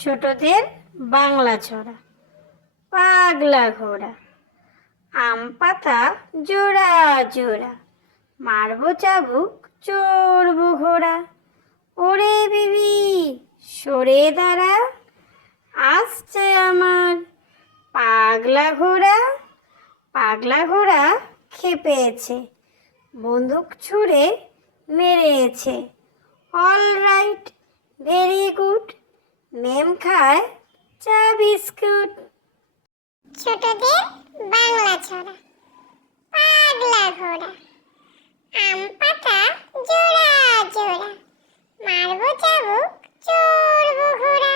ছোটদের বাংলা ছড়া। পাগলা ঘোড়া। আম পাতা জোড়া জোড়া, মারবো চাবুক চড়বো ঘোড়া। ওরে বিবি সরে দাঁড়া, আসছে আমার পাগলা ঘোড়া। পাগলা ঘোড়া খেপেছে, বন্দুক ছুঁড়ে মেরেছে। অল রাইট, ভেরি গুড, মেম খায় চা বিস্কুট। ছোটদের বাংলা ছড়া। পাগলা ঘোড়া। আম পাতা জোড়া জোড়া, মারবো চাবুক চড়বো ঘোড়া।